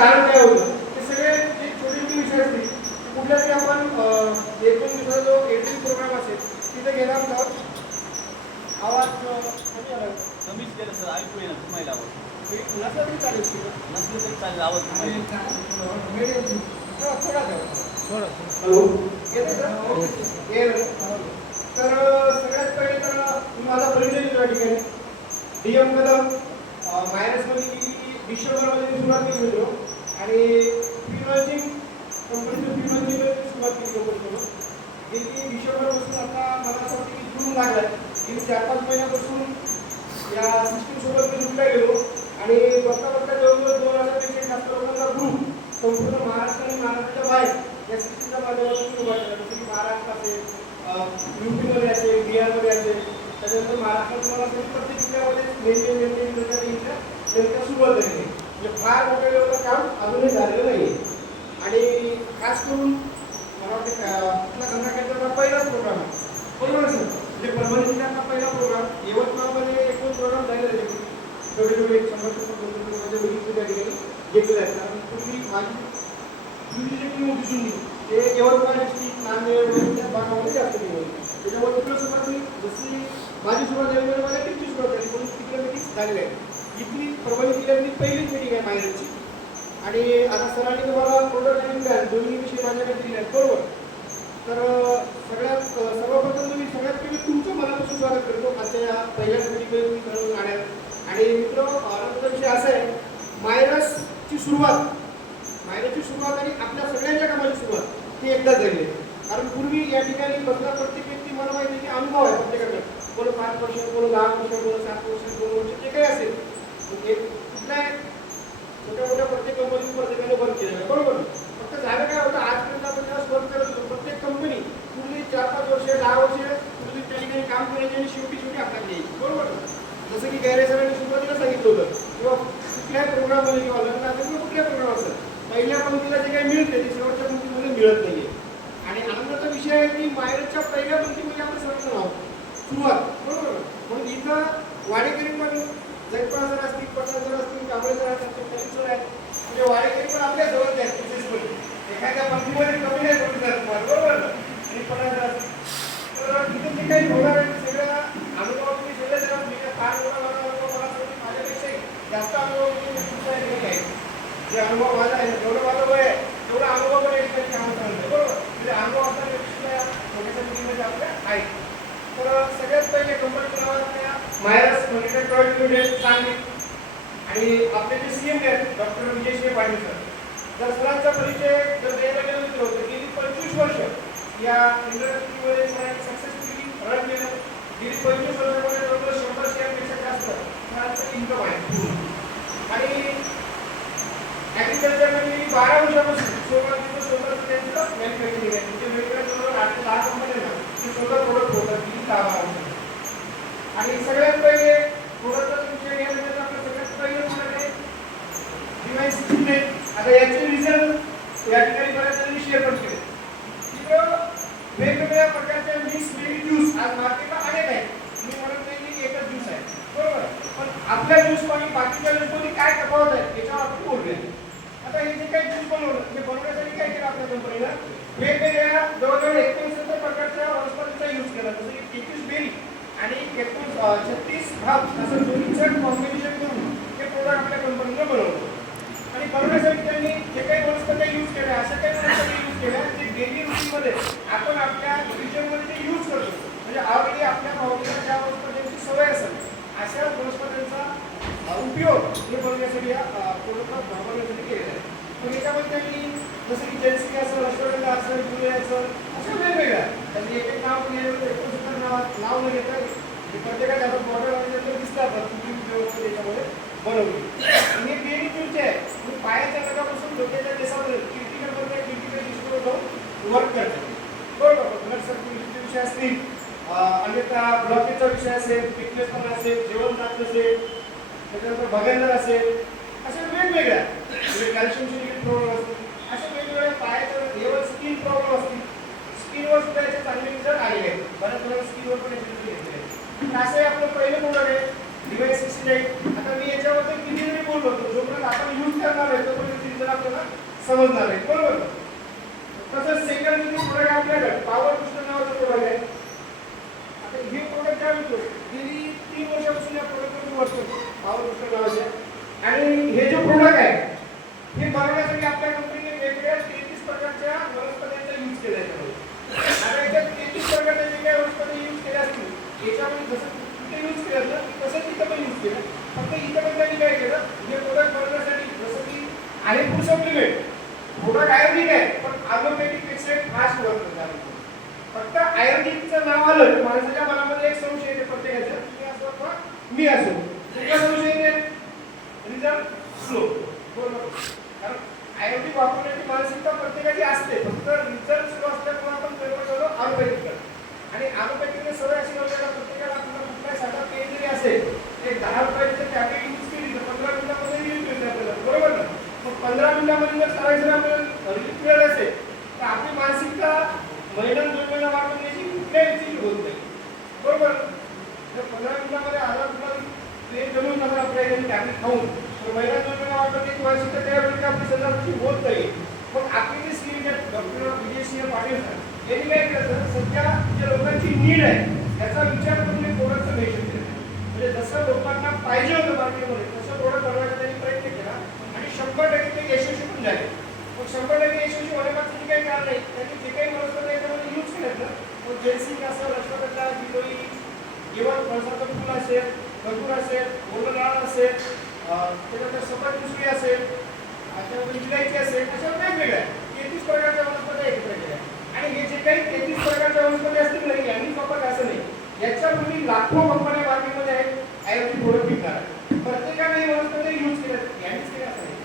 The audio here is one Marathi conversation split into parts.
कारण काय होतं ते सगळे जे छोटे छोटे विषय असतील कुठल्या तरी आपण 1-2 दिवसाचा जो एडिटिंग प्रोग्राम असेल तिथे घेणार आहोत. आवाज कमी आला कमीच केलं सर, ऐकू येणार तुम्हाला आवाज नसलं तरी चालेल नसलं तरी चालेल आवाज थोडा हॅलो येते सर तर सगळ्यात पहिले तर तुम्हाला परिचय देतो या ठिकाणी DM कदम मायनसमध्ये की डिसेंबरमध्ये सुरुवात केली होतो आणि फ्रीलान्सिंग कंपनीचं फ्रीलान्सिंगला सुरुवात केली कंपनीकडून गेली डिसेंबरपासून आता मला असं वाटतं की जून लागला गेली 4-5 महिन्यापासून या सिस्टीमसोबत मी जुळला गेलो आणि बघता बघता जवळजवळ 2000पेक्षा जास्त लोकांचा ग्रुप संपूर्ण महाराष्ट्र आणि महाराष्ट्राच्या बाहेर या सिस्टीमच्या माध्यमातून उभा केला. जसं की महाराष्ट्र असेल, UP मध्ये असेल, बिहारमध्ये असेल, त्याच्यानंतर महाराष्ट्रात तुम्हाला असेल प्रत्येक जिल्ह्यामध्ये नेमक्या सुरुवात झाली. म्हणजे फार मोठ्या लेवलचं काम अजूनही झालेलं नाही आणि खास करून मला वाटतं आपला कर्नाटकाचा पहिलाच प्रोग्राम आहे बरोबर सर. म्हणजे परभणी जिल्ह्याचा पहिला प्रोग्राम यवतमाळमध्ये एकूण प्रोग्राम झालेला आहे छोटे छोटे 100-200 बघितले त्या ठिकाणी घेतलेले आहेत. कारण पूर्वी माझी जी टीम होती जुनी ते यवतमाळ डिस्ट्रिक्ट नांदेड त्या भागामध्ये जास्त टीम होती. त्याच्यामुळे तिकडे सुरुवात मी जशी माझी सुरुवात झाली माझ्या टीमची सुरुवात झाली म्हणून तिकडे मिटिंग झालेली आहे. इथली परभणी जिल्ह्यातली पहिलीच मिटिंग आहे बाहेरची आणि आता सरांनी तुम्हाला प्रोडक्ट आणि ब्रँड दोन्ही विषय माझ्याकडे दिले आहेत बरोबर. तर सर्वप्रथम तुम्ही सगळ्यात पहिले तुमचं मनापासून स्वागत करतो आजच्या या पहिल्या मिटिंगमध्ये तुम्ही ठरवून आल्यात. आणि मित्र आनंदाचा विषय असा आहे मायनसची सुरुवात आणि आपल्या सगळ्यांच्या कामाची सुरुवात ही एकदाच झाली आहे. कारण पूर्वी या ठिकाणी बसला प्रत्येक व्यक्ती मला माहिती आहे की अनुभव आहे प्रत्येकाकडे कोण 5 वर्ष कोण 10 वर्ष कोण 7 वर्ष 2 वर्ष जे काही असेल कुठल्या छोट्या मोठ्या प्रत्येक कंपनीत प्रत्येकाने वर्क केलेलं आहे बरोबर. फक्त झालं काय होतं आजपर्यंत आपण जेव्हा वर्क करत होतो प्रत्येक कंपनी पूर्वी 4-5 वर्ष 10 वर्ष पूर्वी त्या ठिकाणी काम करायचे आणि शेवटी आपल्याला द्यायची बरोबर. जसं की गैरे सरांनी सुरुवातीला सांगितलं होतं किंवा कुठल्याही प्रोग्राममध्ये किंवा लग्न असेल किंवा कुठल्या प्रोग्राम असेल पहिल्या पंक्तीला जे काही मिळते ते शेवटच्या पंक्तीमध्ये मिळत नाही आहे. आणि आनंदाचा विषय आहे की मायरच्या पहिल्या पंक्तीमध्ये आपण सर्वजण आहोत सुरुवात बरोबर. म्हणून इथं वाडेकरी पण जयपाल सर असतील, पटेल सर असतील, कांबळे सर असतील, कलिक सर आहेत म्हणजे वाडेकरी पण आपल्या जवळच आहेत विशेषपणे एखाद्या पंक्तीमध्ये कमी नाही करून जात बरोबर आणि पटेल सर असतील. तर इथे जे काही होणार आहे सगळ्या अनुभव तुम्ही सगळे जरा फार मोठा अनुभव मला माझ्यापेक्षाही जास्त अनुभव तुम्ही आहे जे अनुभव माझा आहे जेवढं माझं वय आहे तेवढा अनुभव पण एक काम चालतं बरोबर. म्हणजे अनुभव असताना छोट्याशा मुलीमध्ये आपल्या आहेत. तर सगळ्यात पहिले कंपनी नावाच्या Myra's monitor private limited Sangli आणि आपले जे CM आहेत डॉक्टर विजय पाटील सर. जर सरांचा परिचय जर द्यायला गेलो होतं गेली 25 वर्ष या इंडस्ट्रीमध्ये सरांनी सक्सेसफुली रन केलं. गेली 25 वर्षामध्ये जवळजवळ 100 शेअरपेक्षा जास्त सरांचं इन्कम आहे. आणि ॲग्रिकल्चरमध्ये 12 वर्षापासून सोलरचं त्यांचं मॅन्युफॅक्चरिंग आहे. म्हणजे वेगवेगळ्या जवळ 8 ते 10 कंपन्यांना ते सोलर प्रोडक्ट होतात गेली 10-12 वर्ष. आणि सगळ्यात पहिले प्रोडक्टचा विषय घ्यायला तर आपलं सगळ्यात पहिले प्रोडक्ट आहे डिवाइस सिस्टीम. आता याचे रिझल्ट या ठिकाणी बऱ्याच जणांनी शेअर पण केले. तिथं वेगवेगळ्या प्रकारच्या मिक्स बेबी ज्यूस आज मार्केटला अनेक आहेत. मी म्हणत नाही की एकच ज्यूस आहे बरोबर. पण आपल्या ज्यूस आणि बाकीच्या ज्यूसमध्ये काय तफावत आहे याच्यावर आपण बोलूया. आता हे जे काही ज्यूस बनवण्यासाठी काय केलं आपल्या कंपनीनं वेगवेगळ्या जवळजवळ 69 प्रकारच्या वनस्पतीचा यूज केला. जसं की 33 बेरी आणि 36 भाग असं दोन्हीचं कॉम्बिनेशन करून हे प्रोडक्ट आपल्या कंपनीनं बनवलं. आणि बनवण्यासाठी त्यांनी जे काही वनस्पत्या यूज केल्या अशा काही वनस्पती यूज केल्या जे डेली रुटीनमध्ये आपण आपल्या फ्युचरमध्ये ते यूज करतो. म्हणजे ऑलरेडी आपल्या भावनेला ज्या वनस्पतींची सवय असेल अशा वनस्पतींचा उपयोग हे बनवण्यासाठी या प्रोडक्टला बनवण्यासाठी केलेला आहे. पण याच्यामध्ये त्यांनी जसं की जेन्सी असेल, अश्वगंधा असेल, जुले असेल अशा वेगवेगळ्या त्यांनी एक एक नाव लिहिलं 69 नाव न घेता प्रत्येकाच्या हातात बॉर्डर वगैरे दिसतात त्याच्यामध्ये बनवली. आणि हे बेडी ज्यूसचे आहे तुम्ही पायाच्या नखापासून डोक्याच्या केसामध्ये क्रिटिकल डिस्टोर जाऊन वर्क करतात बरोबर. ब्लड सर्क्युलेशनचे विषय असतील अन्यथा ब्लॉकेजचा विषय असेल, फिटनेसपणा असेल, जेवण जात नसेल, त्याच्यानंतर भगंदर असेल अशा वेगवेगळ्या कॅल्शियमचे प्रॉब्लेम असतील अशा वेगवेगळ्या पायाच्या लेवल स्किन प्रॉब्लेम असतील स्किनवर सुद्धा याचे चांगले रिझल्ट आलेले आहेत. बऱ्याच बऱ्याच स्किनवर पण याचे रिझल्ट घेतले आहेत. असं आहे आपलं पहिलं प्रोडक्ट आहे डिवाइस 69. आता मी याच्याबद्दल किती जरी बोललो होतो जोपर्यंत आपण यूज करणार आहे तोपर्यंत रिझल्ट आपल्याला समजणार नाही, बरोबर. तसंच सेकंड प्रोडक्ट आपल्याकडे पॉवर बुस्टर नावाचं प्रोडक्ट आहे. आता हे प्रोडक्ट काय होतो, गेली 3 वर्षापासून या प्रोडक्टवर वर्क करतो, पॉवर बुस्टर नावाचे. आणि हे जे प्रोडक्ट आहे हे बनवण्यासाठी आपल्या कंपनीने वेगवेगळ्या 33 प्रकारच्या वनस्पतींचा यूज केला आहे. आता याच्यात 33 प्रकारच्या जे काही वनस्पती यूज केल्या असतील याच्यामध्ये जसं तिथे यूज केलं तसं तिथं पण यूज केलं. फक्त इथं पण त्यांनी काय केलं, हे प्रोडक्ट बनवण्यासाठी जसं की आहे फूड सप्लिमेंट प्रोडक्ट आयुर्वेदिक आहे पण ॲलोपॅथिक पेक्षा फास्ट वर्क करतात. फक्त आयुर्वेदिकचं नाव आलं तर माणसाच्या मनामध्ये एक संशय येते प्रत्येकाचा, मी असो किंवा मी असो. कुठला संशय येते? रिझल्ट स्लो, बरोबर. कारण आयुर्वेदिक वापरण्याची मानसिकता प्रत्येकाची असते, फक्त रिझल्ट स्लो असल्यामुळे आपण प्रेफर करतो ॲलोपॅथिक. आणि ॲलोपॅथिकने सवय अशी लावली आहे प्रत्येकाला आपल्याला कुठलाही साधा पेन जरी असेल एक 10 रुपयाचं टॅबलेट यूज केली तर 15 मिनिटामध्ये रिलीफ मिळते आपल्याला, बरोबर ना. मग 15 मिनिटामध्ये जर चालायचं आपल्याला रिलीफ मिळत असेल तर आपली मानसिकता महिना 2 महिना वाढवण्याची कुठल्याही चीज होत नाही, बरोबर. जर 15 मिनिटामध्ये आला तुम्हाला ट्रेन जमून नका आपल्या इथे टॅबलेट खाऊन तर महिना 2 महिना वाढवण्याची मानसिकता त्यावेळी आपली सध्याची होत नाही. मग आपली जी स्कीम डॉक्टर विजयसिंह पाटील यांनी काय केलं, सध्या ज्या लोकांची नीड आहे याचा विचार करून एक प्रोडक्टचं मेन्शन केलं. म्हणजे जसं लोकांना पाहिजे होतं मार्केटमध्ये तसं प्रोडक्ट बनवायचा त्यांनी प्रयत्न केला आणि 100% ते यशस्वी पण झाले. मग 100% यशस्वी होण्यामागचं काही कारण नाही, त्यांनी जे काही वनस्पती याच्यामध्ये यूज केलं ना, मग जेलसिक असं लष्करगंधा, गिलोई, इव्हन फणसाचं फूल असेल, खजूर असेल, गोलनाळ असेल, त्याच्यानंतर सफरचंद दुसरी असेल, त्याच्यानंतर इलायची असेल, अशा वेगवेगळ्या 33 प्रकारच्या वनस्पती एकत्र केल्या. आणि हे जे काही 33 प्रकारच्या वनस्पती असतील नाही यांनी वापर असं नाही, याच्यापूर्वी लाखो कंपन्या मार्केटमध्ये आहेत आयुर्वेदिक प्रोडक्ट विकणार. प्रत्येकाने हे वनस्पती यूज केल्या, यांनीच केल्या असं नाही,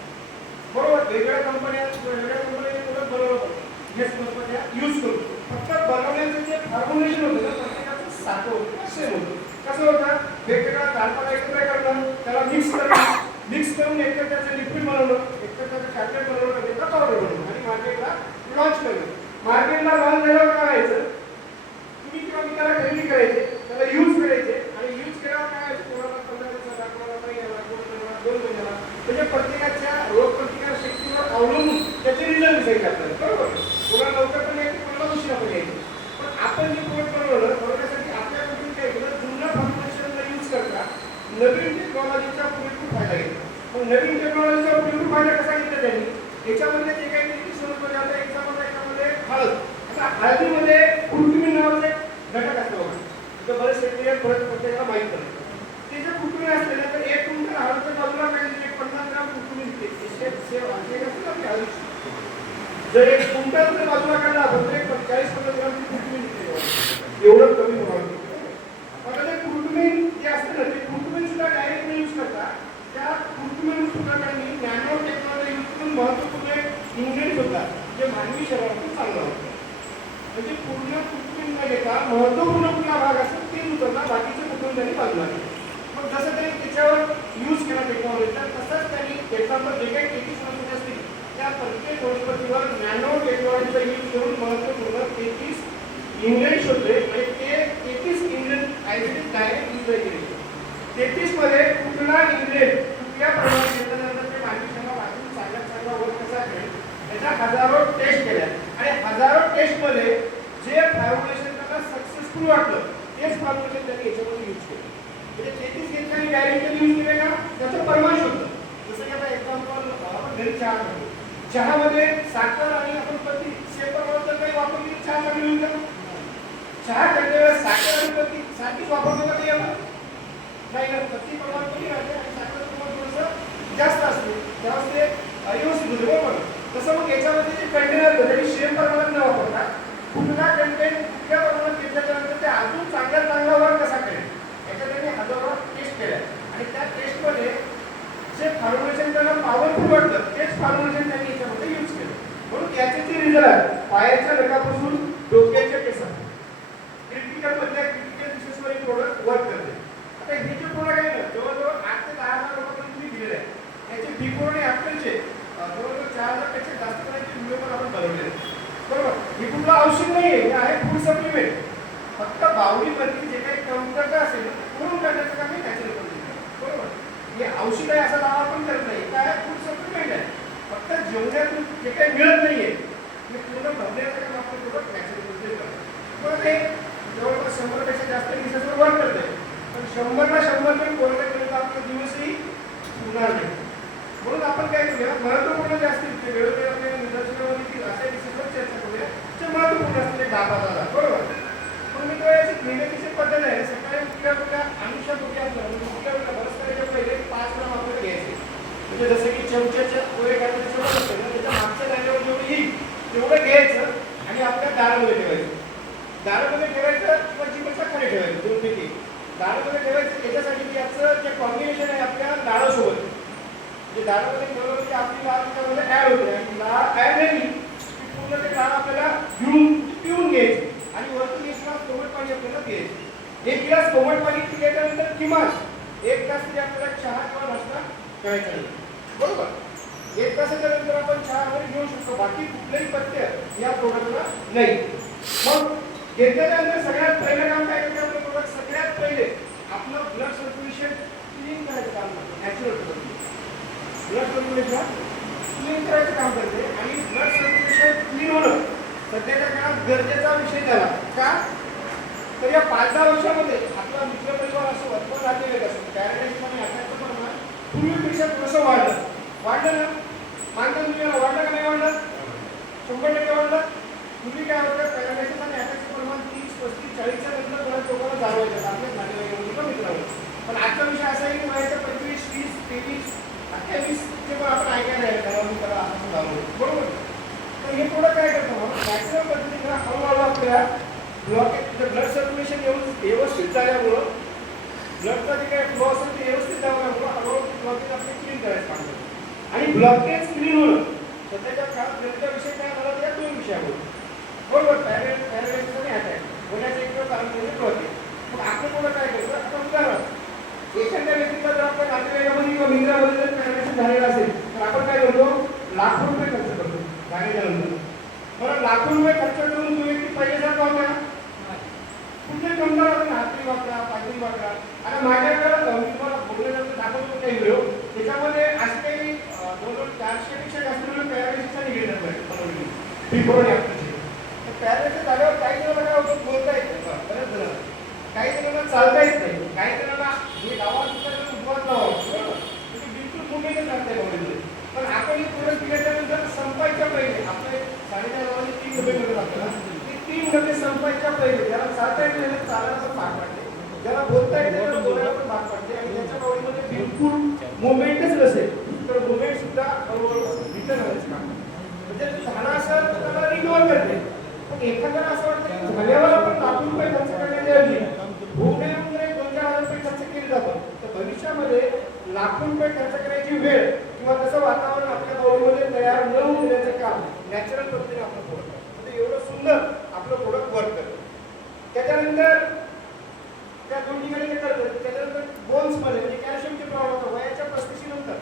बरोबर. वेगवेगळ्या कंपन्याचे प्रोडक्ट बनवलं हेच वनस्पत्या यूज करतो. फक्त बनवण्याचं जे फॉर्म्युलेशन होतं ना प्रत्येकाचं साखर होतं, सेम होतं. कसं होतं, वेगवेगळ्या झाडपाला एकत्र करणं, त्याला मिक्स करून एकतर त्याचं लिक्विड बनवलं, एकतर त्याचं टॅबलेट बनवलं, एकतर पावडर बनवलं आणि मार्केटला लॉन्च करणं. मार्केटला लॉन्च झाल्यावर काय व्हायचं, तुम्ही किंवा मी त्याला खरेदी करायचे, त्याला यूज करायचे आणि यूज केल्यावर काय व्हायचं, कोणाला 15 दिवसात दाखवायला महिन्याला 2 महिन्याला म्हणजे प्रत्येकाच्या रोगप्रतिकार शक्तीवर अवलंबून त्याचे रिझल्ट दिसायचे आपल्याला, बरोबर. कोणाला लवकर पण यायचे, कोणाला उशिरा पण यायचे. पण आपण जे प्रोडक्ट बनवण्यासाठी आपल्या कंपनी काय केलं, जुन्या फॉर्म्युलेशनला यूज करता नवीन टेक्नॉलॉजीचा पुरेपूर फायदा घेतला. मग नवीन टेक्नॉलॉजीचा पुरेपूर फायदा कसा घेतला त्यांनी, याच्यामध्ये जे काही टेक्निक आता याच्यामध्ये हळद. आता हळदीमध्ये कुर्कुमिन नावाचा घटक असतो बघा, तर बरेच शेतकरी प्रत्येकाला माहीत पडतं. ते जर कुर्कुमिन असले ना तर एक क्विंटल हळदच्या बाजूला काय 50 ग्राम कुर्कुमिन जर एक क्विंटल जर बाजूला काढला तर 40-50 ग्राम कुर्कुमिन एवढं कमी प्रमाणात. आता ते कुर्कुमिन जे असतं ना ते कुर्कुमिन सुद्धा डायरेक्ट यूज करता, त्या कुर्कुमिन सुद्धा त्यांनी नॅनो टेक्नॉलॉजी यूज करून महत्त्वपूर्ण इन्ग्रेडियंट होता जे मानवी शरीरासाठी चांगलं होतं. म्हणजे पूर्ण कुर्कुमिन न घेता महत्त्वपूर्ण कुठला भाग असतो ते उचलला, बाकीचे कुठून त्यांनी बाजूला केलं. मग जसं त्यांनी त्याच्यावर यूज केला टेक्नॉलॉजीचा तसंच त्यांनी एक्झाम्पल जे काही 33 वनस्पती असतील त्या प्रत्येक वनस्पतीवर नॅनो टेक्नॉलॉजीचा यूज करून महत्त्वपूर्ण 33 इन्ग्रेडियंट्स होते आणि ते 33 इन्ग्रेडियंट आयुर्वेदिक डायरेक्ट यूज केले. 33 मध्ये कुठला इन्ग्रेडियंट कुठल्या प्रमाणात घेतल्यानंतर ते मानवी शरीराला वाचून चांगला वर्क कसा करेल याच्या हजारो टेस्ट केल्या आणि हजारो टेस्टमध्ये जे फॉर्म्युलेशन त्यांना सक्सेसफुल वाटलं तेच फॉर्म्युलेशन त्यांनी याच्यामध्ये यूज केलं. म्हणजे 33 घेतल्याने डायरेक्ट यूज केले का त्याचं प्रमाण होतं. जसं की आता एक्झाम्पल आपण घरी चहा करतो, चहामध्ये साखर आणि आपण पत्ती सेम प्रमाणात जर काही वापरली चहा चांगली होईल का? चहा करते साखर आणि पत्ती सारखीच वापरतो का याला नाही ना, पत्ती प्रमाण कमी राहते आणि साखर प्रमाण थोडंसं जास्त असते त्यावेळेस ते व्यवस्थित होते, बरोबर. तसं मग याच्यामध्ये जे कंटेनर त्यांनी सेम प्रमाणात न वापरता कुठला कंटेंट कुठल्या प्रमाणात घेतल्यानंतर ते अजून चांगला वर्क कसा करेल याच्या त्यांनी हजारो टेस्ट केल्या आणि त्या टेस्टमध्ये जे फॉर्म्युलेशन त्यांना पॉवरफुल वाटतं तेच फॉर्म्युलेशन त्यांनी याच्यामध्ये यूज केलं. म्हणून याचे जे रिझल्ट आहे पायाच्या नखापासून डोक्याच्या केसात क्रिटिकल मधल्या क्रिटिकल डिसीजवर हे प्रोडक्ट वर्क करते. आता हे जे प्रोडक्ट आहे ना जवळजवळ 8 ते 10,000 रुपयापर्यंत तुम्ही दिलेले आहे. याचे बिफोर आणि आफ्टरचे जवळजवळ 4,000 पेक्षा जास्त प्रकारचे व्हिडिओ पण आपण बनवले आहेत, बरोबर. हे कुठलं औषध नाही आहे, हे आहे फूड सप्लिमेंट. फक्त बावलीमध्ये जे काही कमतरता असेल पूर्ण करण्याचं काम हे नॅचरल पद्धतीने, बरोबर. हे औषध आहे असा दावा आपण करत नाही, काय फूड सप्लिमेंट आहे. फक्त जेवणातून जे काही मिळत नाहीये ते पूर्ण भरण्याचं काम आपलं प्रोडक्ट नॅचरल मग ते जवळपास 100पेक्षा जास्त दिवसाचं वर्क करत आहे. पण 100ला 100 पण कोणाला केलं तर आपले दिवसही होणार नाही. म्हणून आपण काय करूया, महत्त्वपूर्ण जे असतील ते वेळोवेळी आपल्या निदर्शनावरती अशा विषयावर चर्चा करूया जे महत्त्वपूर्ण असतील 10-15 बरोबर. पण मी तो याची मेहनतीची पद्धत आहे. सकाळी कुठल्या आयुष्यात कुठे असलं कुठल्या बरंच करायच्या पहिले 5 ग्राम आपल्याला घ्यायचे. म्हणजे जसं की चमच्याच्या पोहे घालण्याचं सोबत असतं ना, त्याच्या मागच्या जागेवर जेवढं येईल तेवढं घ्यायचं आणि आपल्या दारामध्ये ठेवायचं. दारामध्ये ठेवायचं किंवा जीपेक्षा खाली ठेवायचं, दोनपैकी दारामध्ये ठेवायचं. त्याच्यासाठी की याचं जे कॉम्बिनेशन आहे आपल्या डाळासोबत, जे दारामध्ये ठेवलं की आपली डाळ त्याच्यामध्ये ॲड होते आणि डाळ ॲड झाली की पूर्ण ते डाळ आपल्याला पिऊन घ्यायची आणि वरतून 1 ग्लास कोमट पाणी आपल्याला घ्यायचं. 1 ग्लास कोमट पाणी पिल्यानंतर किमान 1 तास तरी आपल्याला चहा किंवा नाश्ता करायचा नाही बरोबर. 1 तासाच्या नंतर आपण चहा वगैरे घेऊ शकतो. बाकी कुठलेही पथ्य या प्रोडक्टला नाही. मग घेतल्यानंतर सगळ्यात पहिलं काम काय करते आपलं प्रोडक्ट, सगळ्यात पहिले आपलं ब्लड सर्क्युलेशन क्लीन करायचं काम करतं. नॅचरल ब्लड सर्क्युलेशन क्लीन करायचं काम करते आणि ब्लड सर्क्युलेशन क्लीन होणं सध्याच्या काळात गरजेचा विषय झाला का, तर या 5-10 वर्षामध्ये आपला मित्रपरिवार असो अथवा नातेवाईक असो पॅरालाइसिस आणि अटॅकचं प्रमाण पूर्वीपेक्षा थोडंसं वाढलं ना. मानधन मिळालं वाढलं का नाही वाढलं, 100% वाढलं. पूर्वी काय होतं, पॅरालाइसिस आणि अटॅकचं प्रमाण 30-35-40च्या नंतर बऱ्याच लोकांना जाणवायचं आपल्याच नातेवाईकांमध्ये किंवा मित्रांमध्ये. पण आजचा विषय असा आहे की वयाच्या 25-30-23-28चे पण आपण ऐकायला आहे त्याला असं जाणवलं बरोबर. तर हे प्रोडक्ट काय करतो, नॅचरल पद्धतीने हळूहळू आपल्या ब्लड सर्क्युलेशन व्यवस्थित झाल्यामुळं ब्लडचा जे काही फ्लो असेल ते व्यवस्थित झाल्यामुळं हळूहळू ब्लॉकेज आपले क्लीन करायचं काम करतो. आणि ब्लॉकेज क्लीन होणं सध्याच्या काळात गरजेचा विषय काय झाला, त्या 2 विषयावर बरोबर. पॅरालाइसिस आणि अटॅक होण्याचं एक कारण म्हणजे ब्लॉकेज. मग आपण पुढे काय करतो, आता उदाहरण एखाद्या व्यक्तीला जर आपल्या नातेवाईकामध्ये किंवा मित्रामध्ये जर पॅरालाइसिस झालेला असेल तर आपण काय करतो, लाखो रुपये खर्च करतो झाल्यानंतर. बरं, लाखो रुपये खर्च करून तो व्यक्ती पैशाचा होता कुठे जमणार, आपण हातरी वापरा पायरी वापरा. आता माझ्याकडे मी तुम्हाला बोलण्यानंतर दाखवतो काही व्हिडिओ, त्याच्यामध्ये असे काही 400पेक्षा जास्त पॅरालाइसिसचा निगेटिव्ह बनवली बिफोर आफ्टरचे. पॅरालाइसिस झाल्यावर काही जणांना काय होतं, बोलता येत नाही बऱ्याच जणांना, काही जणांना चालता येत नाही, काही जणांना हे गावात उद्वास लावावं म्हणजे बिलकुल मुंबईतच लागतंय बॉडीमध्ये. पण आपण हे प्रोडक्ट दिल्याच्यानंतर संपायच्या पहिले आपले 4.5 गावाचे 3 डबे मिळत आपल्याला. 3 डबे संपायच्या पहिले ज्याला चालता येत नाही चालायला पण भाग पडते, ज्याला बोलता येत नाही बोलायला पण भाग पडते आणि त्याच्या बॉडीमध्ये बिलकुल मुवमेंटच नसेल तर मुवमेंट सुद्धा रिटर्न व्हायचं काम म्हणजे झाला असेल तर त्याला रिकवर करते. पण एखाद्याला असं वाटतं झाल्यावर आपण लाखो रुपये खर्च करण्याची होऊ नये वगैरे 2-4 हजार रुपये खर्च केले जातात, तर भविष्यामध्ये लाखो रुपये खर्च करायची वेळ किंवा तसं वातावरण आपल्या बॉडीमध्ये तयार न होऊ देण्याचं काम नॅचरल पद्धतीने आपण करतो. म्हणजे एवढं सुंदर आपलं प्रोडक्ट वर्क करतं. त्याच्यानंतर त्या 2 ठिकाणी काय करतात, त्याच्यानंतर बोन्समध्ये म्हणजे कॅल्शियमचे प्रमाण होतं वयाच्या 35 नंतर.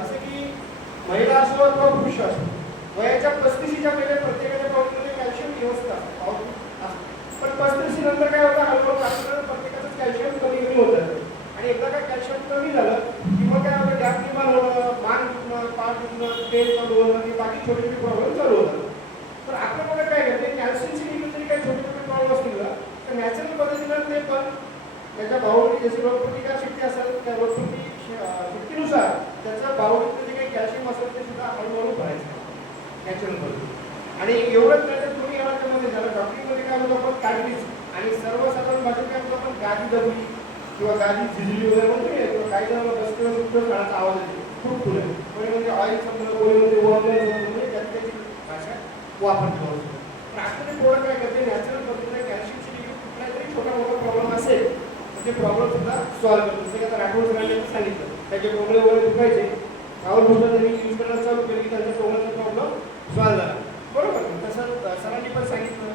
जसं की महिला असो किंवा पुरुष असो वयाच्या 35च्या पहिले प्रत्येकाच्या बॉडीमध्ये कॅल्शियम व्यवस्था असतं. पण 35 नंतर काय होतं, हळूहळू प्रत्येकाचं कॅल्शियम कमी होतं आणि एकदा का कॅल्शियम कमी झालं की मग काय होतं, गॅप निर्माण होणं, मान दुखणं, पाठ दुखणं, तेल चालू होणं आणि बाकी छोटे छोटे प्रॉब्लेम चालू होतात. तर आपलं पुढे काय करते, कॅल्शियमची निघून जरी काही छोटे छोटे प्रॉब्लेम असतील ना तर नॅचरल पद्धतीनं ते पण त्याच्या भावनिक जशी रोगप्रतिकार शक्ती असेल त्या रोगप्रतिकार शक्तीनुसार त्याचं भावनिक जे काही कॅल्शियम असेल ते सुद्धा हळूहळू भरायचं नॅचरल पद्धती. आणि एवढंच नाही तर तुम्ही यामध्ये झालं डॉक्टरीमध्ये काय होतं आपण काढलीच आणि सर्वसाधारण भाषेत काय होतं आपण गादी दबली किंवा गादी झिजली वगैरे म्हणतो किंवा काही जणांना बसलं सुद्धा काळाचा आवाज येतो खूप फुलं कोणी म्हणजे ऑइल समजलं कोणी म्हणजे वॉर्मर म्हणजे त्याची भाषा वापरतो. पण आता ते प्रोडक्ट काय करते, नॅचरल पद्धतीने कॅल्शियमची डिग्री कुठला तरी छोटा मोठा प्रॉब्लेम असेल तर ते प्रॉब्लेम सुद्धा सॉल्व्ह करतो. जसं की आता राठोड सरांनी सांगितलं त्याचे प्रॉब्लेम वगैरे दुखायचे राहुल भोसले त्यांनी यूज करायला चालू केली की त्यांच्या प्रॉब्लेमचा प्रॉब्लेम सॉल्व्ह झाला बरोबर. तसं सरांनी पण सांगितलं,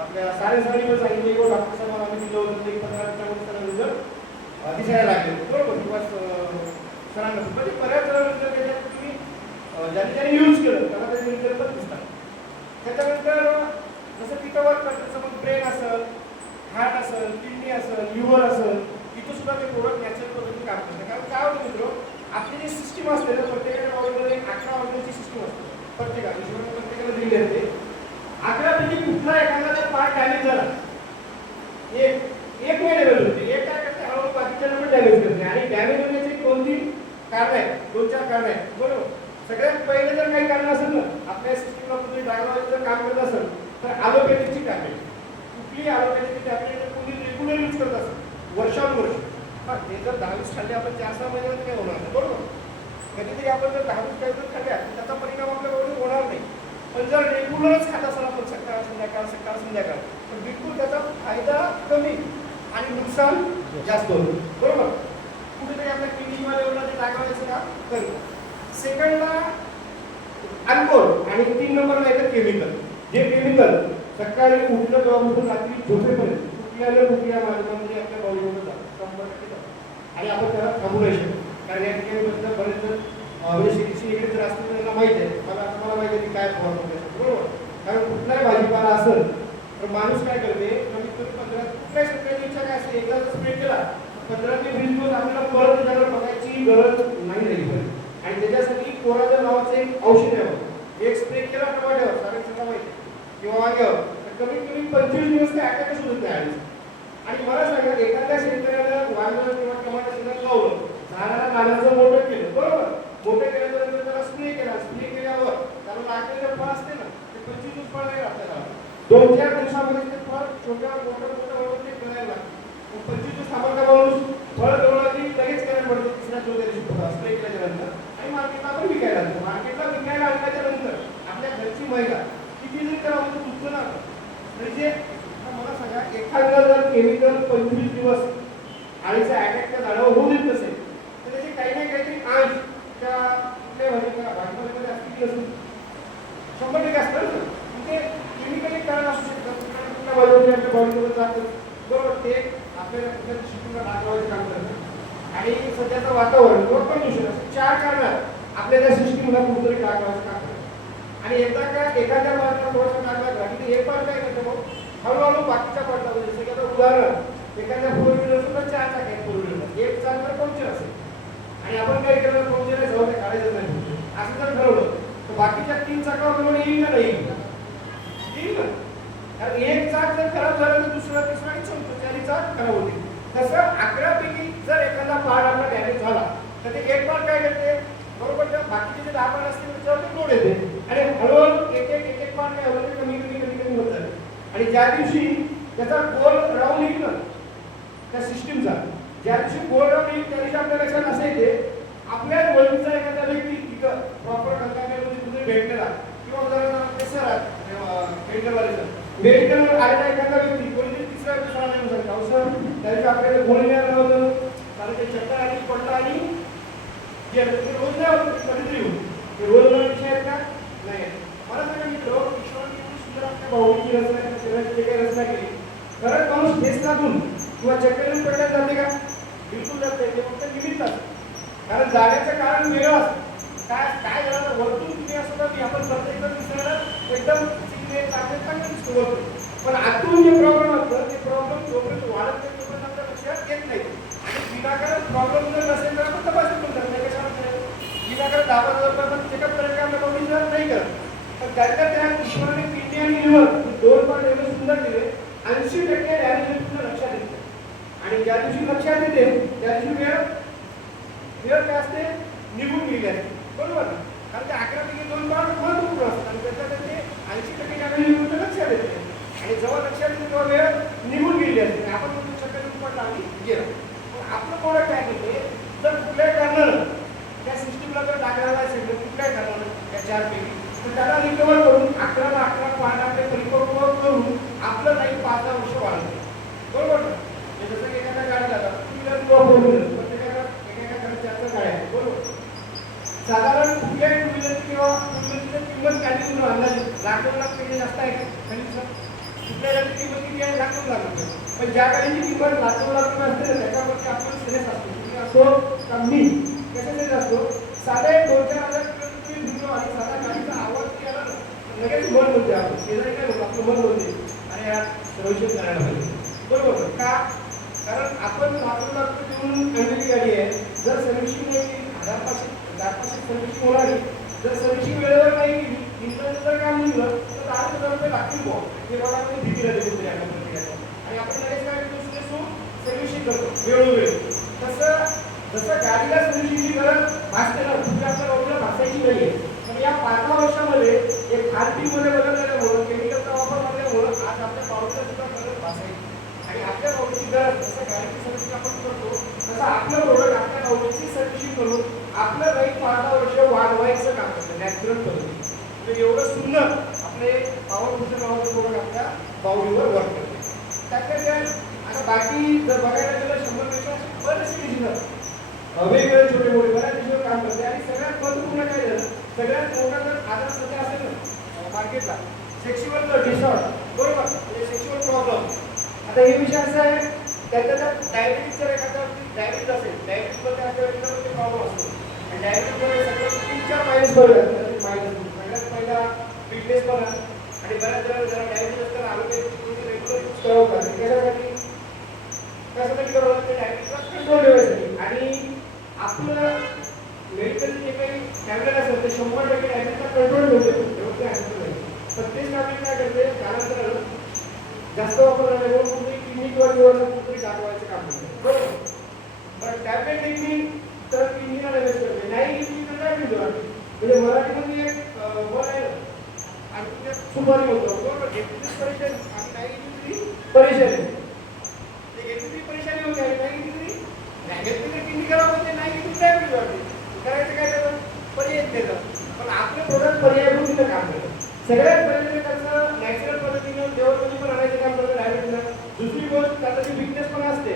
आपल्या सारे सरांनी पण सांगितलं किंवा डॉक्टर साहेब आम्ही दिलं होतं ते 15 मिनिटामध्ये त्याला रिझल्ट दिसायला लागले बरोबर. किंवा सरांना म्हणजे बऱ्याच जणांना त्याच्यात तुम्ही ज्यांनी ज्यांनी यूज केलं त्याला त्याचे रिझल्ट पण दिसतात. त्याच्यानंतर जसं तिथं वर्क करतं समज ब्रेन असेल, हार्ट असेल, किडनी असेल, लिव्हर असेल, तिथं सुद्धा ते प्रोडक्ट नॅचरल पद्धतीने काम करतं. कारण काय होतं मित्र, आपली जी सिस्टीम असते ना प्रत्येकाच्या बॉडीमध्ये 11 ऑर्गनची सिस्टीम प्रत्येकाला दिली असते. 11 पैकी कुठला एखादा जर पार्ट डॅमेज झाला, एक वेळ डॅमेज होते, एक काय करते हळूहळू बाकीच्या पण डॅमेज करते. आणि डॅमेज होण्याची कोणती कारण आहे? 2-4 कारण आहेत, बरोबर. सगळ्यात पहिले जर काही कारण असेल ना आपल्या सिस्टीमला कुठली डायग्नोसिस जर काम करत असेल तर ॲलोपॅथीची टॅबलेट, कुठली ॲलोपॅथीची टॅबलेट कोणी रेग्युलर यूज करत असेल वर्षानुवर्ष, हा ते जर 10 खाल्ले आपण 4-6 महिन्यात काय होणार नाही, बरोबर. कधीतरी आपण जर 10 टॅबलेट खाल्ल्या त्याचा परिणाम आपल्या बरोबर होणार नाही. पण जर रेग्युलरच खात असाल आपण सकाळ संध्याकाळ तर बिलकुल त्याचा फायदा कमी आणि नुकसान जास्त होतं, बरोबर. कुठेतरी आपल्या किडनीच्या लेवलला ते टाकायचं का करतो. सेकंडला अल्कोहोल आणि 3 नंबरला येतं केमिकल. जे केमिकल सकाळी उठलं तेव्हापासून रात्री झोपेपर्यंत कुठल्या माध्यमामध्ये आपल्या बॉडीमध्ये जातं 100% जातं. आणि आपण त्याला थांबू नाही शकतो. कारण या ठिकाणी बरेच जण शिक्षण जर असतील त्यांना माहिती आहे, मला माहिती आहे की काय प्रॉब्लेम आहे, बरोबर. कारण कुठलाही भाजीपाला असेल तर माणूस काय करते, कमीत कमी 15 कुठल्याही शेतकऱ्याची इच्छा काय असते, एकदा जर स्प्रे केला 15 ते 20 दिवस आपल्याला परत त्याच्यावर बघायची गरज नाही राहिली. आणि त्याच्यासाठी कोराजन नावाचं एक औषध आहे, एक स्प्रे केला टमाट्यावर साऱ्या माहिती किंवा वांग्यावर तर कमीत कमी 25 दिवस ते अटॅकच होत नाही. आणि मला सांगा, एखाद्या शेतकऱ्याला वांगं किंवा टमाटर शेतात लावलं, झाडाला पाण्याचं मोठं केलं, बरोबर. मोठं केल्यानंतर त्याला स्प्रे केल्यावर त्याला लागलेलं फळ असते ना ते 25 दिवस फळ नाही आपल्याला, 2-4 दिवसामध्ये ते फळ छोट्या मोठं ते करायला लागतं. 25 दिवस थांबा माणूस फळ जवळ की लगेच करायला पडतो, तिसऱ्या 4थ्या दिवशी स्प्रे केल्याच्या नंतर. आणि मार्केटला पण विकायला लागतो. मार्केटला विकायला आणल्याच्या नंतर आपल्या घरची महिला किती जरी करावं तर दुसरं ना म्हणजे मला सांगा, एखादा जर केमिकल 25 दिवस आळीचा अटॅक त्या झाडावर होऊ देत नसेल तर त्याचे काही ना काहीतरी अंश त्या कुठल्या भाजीपाल्यामध्ये असतील की नसेल 100% असतं ना. ते केमिकल एक कारण असू शकतं. कुठल्या भाजीमध्ये आपल्या बॉडीमध्ये जातं, बरोबर. ते आपल्याला कुठल्या शिकून दाखवायचं काम करतं. आणि सध्याचं वातावरण किंवा प्रदूषण असे 4 कारण आपल्या त्या सिस्टीमला कुठेतरी टाकायचं काम करतं. आणि एकदा का एखाद्या मार्गाला थोडंसं टाकला घातली तर एक पार्ट काय करतो मग हळूहळू बाकीच्या पार्टला, जसं की आता उदाहरण एखाद्या 4 व्हीलर सुद्धा 4 चाक आहेत, 4 व्हीलर एक चाक जर पंक्चर असेल आणि आपण काय केलं पंक्चर आहे जाऊन काढायचं नाही असं जर ठरवलं तर बाकीच्या 3 चाकावर तुम्हाला येईल का नाही येईल ना. कारण एक चाक जर खराब झालं तर दुसरा तिसरा आणि चौथा 4 चाक खराब होते. तसं 11 पैकी जर एखादा पार्ट आपला डॅमेज झाला तर ते एक पार्ट काय करते, बरोबर. त्या बाकीचे जे 10 पार्ट असतील त्याच्यावर ते लोड येते आणि हळूहळू एक पार्ट काय होतं कमी होत जाते. आणि ज्या दिवशी त्याचा गोल राऊंड येईल ना त्या सिस्टीमचा, ज्या दिवशी गोल राऊंड येईल त्या दिवशी आपल्या लक्षात असं येते आपल्या ओळखीचा एखादा व्यक्ती तिथं प्रॉपर कंटाळ्यामध्ये भेटलेला किंवा जरा मेडिकल आलेला एखादा व्यक्ती कोणीतरी तिसऱ्या दुसरा नाही म्हणू शकता, त्या दिवशी आपल्याला गोळी मिळालं होतं कारण ते चक्कर आली पडलं आणि जे रोज नाही होतं कधीतरी होतं. ते रोज विषय आहेत का नाही. मला सांगा मित्र, ईश्वराने सुंदर आपल्या भावनेची रचना शरीराची काही रचना केली, खरंच माणूस ठेस लागून किंवा चक्कर येऊन पडल्यात जाते का? बिलकुल जात नाही. ते फक्त निमित्त असतं. कारण जाण्याचं कारण वेगळं असतं. काय झालं वरतून तुम्ही असं की आपण प्रत्येक दिसायला एकदम चांगलं दिसतो वरतून, पण आतून जे प्रॉब्लेम असतं ते प्रॉब्लेम जोपर्यंत वाढत नाही तोपर्यंत आपल्या लक्षात येत नाही. आणि विनाकारण प्रॉब्लेम जर नसेल तर आपण तपासणी पण करत नाही. कशाला विनाकारण 10,000 रुपये आपण चेकअप करायला आपल्या बॉडीला नाही करत. पण त्याच्या त्या ईश्वराने किडनी आणि लिव्हर 2 पार्ट एवढे सुंदर केले, 80% डॅमेज तुमच्या लक्षात येते. आणि ज्या दिवशी लक्षात येते त्या दिवशी वेळ काय असते निघून गेली असते, बरोबर ना. कारण ते 11 पैकी 2 पार्ट महत्त्वपूर्ण असतात आणि त्याच्यात ते 80% डॅमेज लक्षात येते. आणि जेव्हा लक्षात येते तेव्हा वेळ निघून गेली असते. आपण म्हणतो चक्कर पडला आणि गेला. पण आपलं प्रोडक्ट काय करते, जर कुठल्याही कारणानं त्या सिस्टीमला जर टाकायला असेल तर कुठल्याही कारणानं त्या 4 पैकी तर त्याला रिकवर करून 11ला 11 पार्ट आपले परिपक्व करून आपलं लाईफ 5-10 वर्ष वाढवते, बरोबर ना. जसं की एखाद्या गाडीला 2 व्हीलर किंवा 4 व्हीलर प्रत्येकाला एकेका घराच्या गाड्या आहेत, बरोबर. साधारण कुठल्याही 2 व्हीलर किंवा 4 व्हीलरची किंमत काढली तुम्हाला अंदाजे लाख जास्त आहे का? कुठल्या गाडीची किंमत किती आहे? लाख रुपये. पण ज्या गाडीची किंमत लाख रुपये असते ना त्याच्यावरती आपण सिरियस असतो. तुम्ही असो का मी कशासाठी असतो, साधे 2-4 हजार किलोमीटर भिजलो आणि साधा गाडीचा आवाज केला ना लगेच मन होते. आपण शेजारी काय होतं आपलं मन होते आणि यार सर्व्हिसिंग करायला पाहिजे, बरोबर का. कारण आपण लाख देऊन आणलेली गाडी आहे, जर सर्व्हिसिंग नाही 1000-500 सर्व्हिसिंग होणार, जर सर्व्हिसिंग वेळेवर नाही केली नाहीये. पण या 5 वर्षामध्ये एक खाद्यमध्ये बदलल्यामुळे केमिकलचा वापर वाढल्यामुळे आज आपल्या पावडरचा सुद्धा कलर भासायचा. आणि आपल्या पावडरची गरज जसं गाडीची सर्व्हिसिंग आपण करतो तसं आपलं प्रोडक्ट आपल्या पावडरची सर्व्हिसिंग करून आपलं लाईफ 5 वर्ष वाढवायचं काम करतं नॅचरल पद्धतीने. तर एवढं सुंदर आपले पॉवर भूषण नावाचं प्रोडक्ट आपल्या बावडीवर वर्क करते. त्यात आता बाकी जर बघायला गेलं 100पेक्षा बरेचसे डिझाईनर वेगवेगळे छोटे मोठे बऱ्याच दिवसावर काम करते. आणि सगळ्यात महत्त्वपूर्ण काय झालं, सगळ्यात मोठा जर आजार सध्या असेल ना मार्केटला सेक्शुअल डिसऑर्डर, बरोबर, म्हणजे सेक्शुअल प्रॉब्लेम. आता हे विषय असा आहे त्याच्यात डायबिटीज जर एखाद्या डायबिटीज असेल, डायबिटीजमध्ये अशा व्यक्तीमध्ये प्रॉब्लेम असतो. आणि डायबिटीजमध्ये सगळं 3-4 मायनस बरोबर मायनस पहिला फिटनेसपणा आणि बऱ्याच जरा डायबिटीज असताना आरोग्य रेग्युलर यूज करावं लागतं. त्याच्यासाठी त्यासाठी करावं लागतं डायबिटीजला कंट्रोल ठेवायसाठी. आणि आपलं मेडिकल जे काही टॅबलेट असेल ते 100% डायबिटीजला कंट्रोल ठेवू शकतो. एवढं काय असतं नाही. पण तेच टॅबलेट काय करते कालांतरानं जास्त वापर झाल्यामुळे कुठेतरी किडनी किंवा लिव्हरला कुठेतरी दाखवायचं काम करते, बरोबर. पण टॅबलेट घेतली तर किडनीला डॅमेज करते, नाही घेतली तर डॅमेज होते. म्हणजे मराठीमध्ये एक वर आहे आणि त्यात सुपारी होतो, बरोबर. घेतली परेशानी आणि नाही घेतली तरी परेशानी. ते घेतली तरी परेशानी होते आणि नाही घेतली तरी नाही घेतली तर किडनी खराब होते, नाही घेतली डॅमेज होते. करायचं काय त्याचं पर्याय देतात. पण आपले प्रोडक्ट पर्याय म्हणून तिथं काम करतात. सगळ्यात पहिले त्याचं नॅचरल पद्धतीनं जेवण पण आणायचं काम करतं डायबिटीजला. दुसरी गोष्ट त्याचा जी विकनेसपणा असते,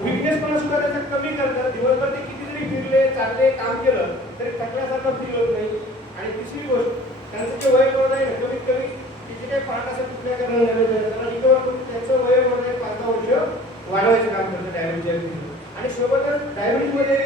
विकनेसपणा सुद्धा त्याचा कमी करतं. दिवसभर ते किती जरी फिरले चालले काम केलं तरी थकल्यासारखं फील होत नाही. आणि तिसरी गोष्ट त्यांचं जे वयोमर्यादा आहे ना कमीत कमी तिचे काही पार्ट असेल कुठल्या कारण त्याला रिकवर करून त्याचं वयोमर्यादा 5 वर्ष वाढवायचं काम करतं डायबिटीज. आणि सोबतच डायबिटीजमध्ये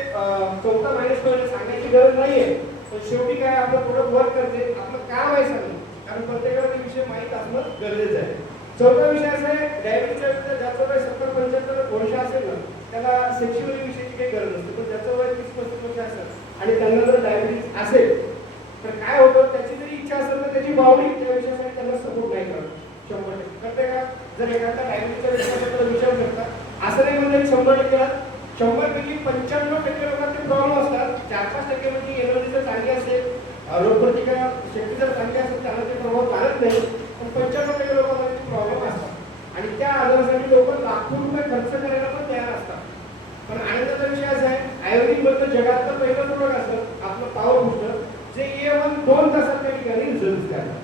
4था मायनस पॉईंट सांगायची गरज नाहीये. पण शेवटी काय आपलं प्रोडक्ट वर्क करते, आपलं काम आहे सांगणं. कारण प्रत्येकाला ते विषय माहीत असणं गरजेचं आहे. 4था विषय असा आहे डायबिटीजच्या व्यक्तीला ज्याचं वय 70-75 वर्ष असेल ना त्याला सेक्शुअली विषयाची काही गरज नसते. पण ज्याचं वय 30-35 वर्ष असेल आणि त्यांना जर डायबिटीज असेल तर काय होतं, त्याची जरी इच्छा असेल तर त्याची बॉडी त्या विषयासाठी त्यांना सपोर्ट नाही करत. 100% करते का? जर एखादा डायबिटीजच्या व्यक्तीबद्दल विचार करता असं नाही म्हणजे 100% 100पैकी 95% लोकांचे प्रॉब्लेम असतात. 4-5% म्हणजे एनर्जी जर चांगली असेल, रोगप्रतिकार शक्ती जर चांगली असेल त्यांना ते प्रभाव चालत नाही. पण 95% लोकांमध्ये प्रॉब्लेम असतात आणि त्या आजारासाठी लोक लाखो रुपये खर्च करायला पण तयार असतात. पण आनंदाचा विषय असा आहे आयुर्वेदिक बद्दल जगातलं पहिलं प्रोडक्ट असतं आपलं पॉवर बूस्टर, जे A1 2 तासात त्या ठिकाणी रिझल्ट द्यायला.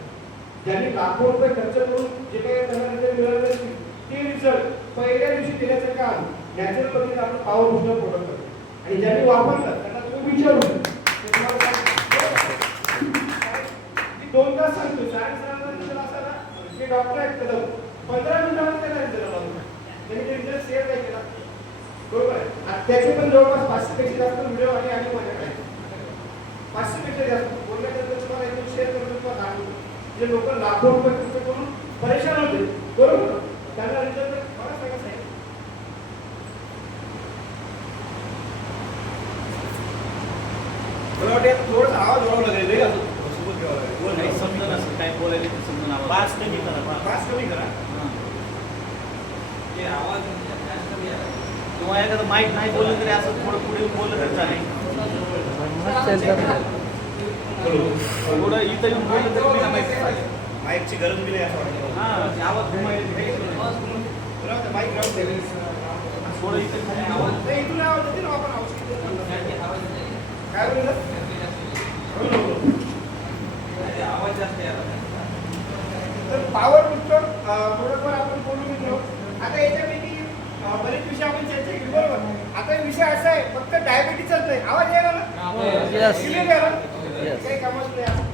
ज्यांनी लाखो रुपये खर्च करून जे काही त्यांना रिझल्ट मिळाले असतील ते रिझल्ट पहिल्या दिवशी देण्याचं काम नॅचरल पद्धतीने आपण पॉवर बूस्टर प्रोडक्ट करतो. आणि ज्यांनी वापरलं त्यांना तुम्ही विचारू शकता. 2 तास सांगतो 4:30 रिझल्ट असा ना जे डॉक्टर आहेत कदम 15 मिनिटांमध्ये त्याला रिझल्ट लावतो. त्यांनी ते रिझल्ट शेअर नाही केला, बरोबर आहे. त्याचे पण जवळपास 500 पेक्षा जास्त व्हिडिओ आणि माझ्याकडे 500 पेक्षा जास्त बोलल्यानंतर तुम्हाला एकदम शेअर करतो किंवा दाखवतो. जे लोक लाखो रुपये खर्च करून परेशान होते, बरोबर, त्यांना रिझल्ट मला सांगायचं आहे. मला वाटतं थोडंसं आवाज वाढवला लागेल रे, असं सोबत घ्यावं लागेल. नाही समजून असं काय बोलायला ते समजून आवाज पाच कमी करा. पाच कमी करा. ते आवाज जास्त कमी आला. किंवा एखादं माईक नाही बोललं तरी असं थोडं पुढे बोललं तरी चालेल. थोडं इथं येऊन बोललं तरी बिना माईक चालेल. माईकची गरज बी नाही असं वाटतं. हां आवाज घुमायला माईक राहून दे. थोडं इथं खाली आवाज नाही इथून आवाज येते ना आपण आवाज काय बोललं आवाज जास्त यायला. तर पॉवर बूस्टर प्रोडक्टवर आपण बोलून घेतलो. आता याच्यापैकी बरेच विषय आपण चर्चा केली, बरोबर. आता विषय असा आहे फक्त डायबिटीसच नाही. आवाज यायला ना क्लिअर यायला काही कामच नाही असं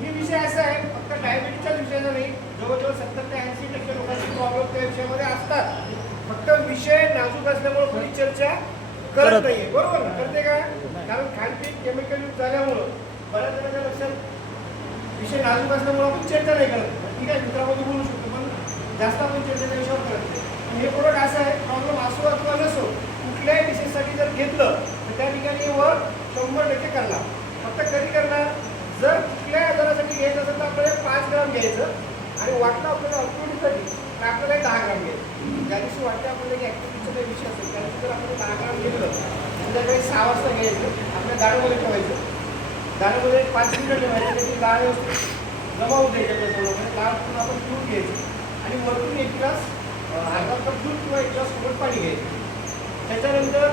ही विषय असा आहे फक्त डायबिटीसचा विषयाचा नाही. जवळजवळ 70 ते 80% लोकांचे प्रॉब्लेम त्या विषयामध्ये असतात. फक्त विषय नाजूक असल्यामुळे कोणी चर्चा करत नाहीये, बरोबर ना. करते का? कारण खाणपीण केमिकल युक्त झाल्यामुळं बऱ्याच जणांच्या लक्षात विषय नाजूक असल्यामुळे आपण चर्चा नाही करत. ठीक आहे, मित्रामध्ये बोलू शकतो पण जास्त आपण चर्चा त्या विषयावर करत नाही. हे प्रोडक्ट असं आहे प्रॉब्लेम असो अथवा नसो कुठल्याही डिसीजसाठी जर घेतलं तर त्या ठिकाणी वर्क 100% करणार. फक्त कधी करणार? जर कुठल्याही आजारासाठी घ्यायचं असेल तर आपल्याला 5 ग्राम घ्यायचं आणि वाटलं आपल्याला ऑर्थोपेडिकसाठी तर आपल्याला 10 ग्राम घ्यायचं. ज्या दिवशी वाटतं आपल्याला की ॲक्टिव्हिटीचा काही विषय असेल त्या दिवशी जर आपण 10 ग्राम घेतलं संध्याकाळी 6 वाजता घ्यायचं, आपल्या दाण्यामध्ये ठेवायचं. दाण्यामध्ये 5 मिनिटं ठेवायचं, त्याची डाळ व्यवस्थित जमा होऊ द्यायची आपल्या तोंडामध्ये. डाळ पूर्ण आपण पिऊन घ्यायची आणि वरतून 1 ग्लास अर्धा कप दूध किंवा 1 ग्लास सोबत पाणी घ्यायचं. त्याच्यानंतर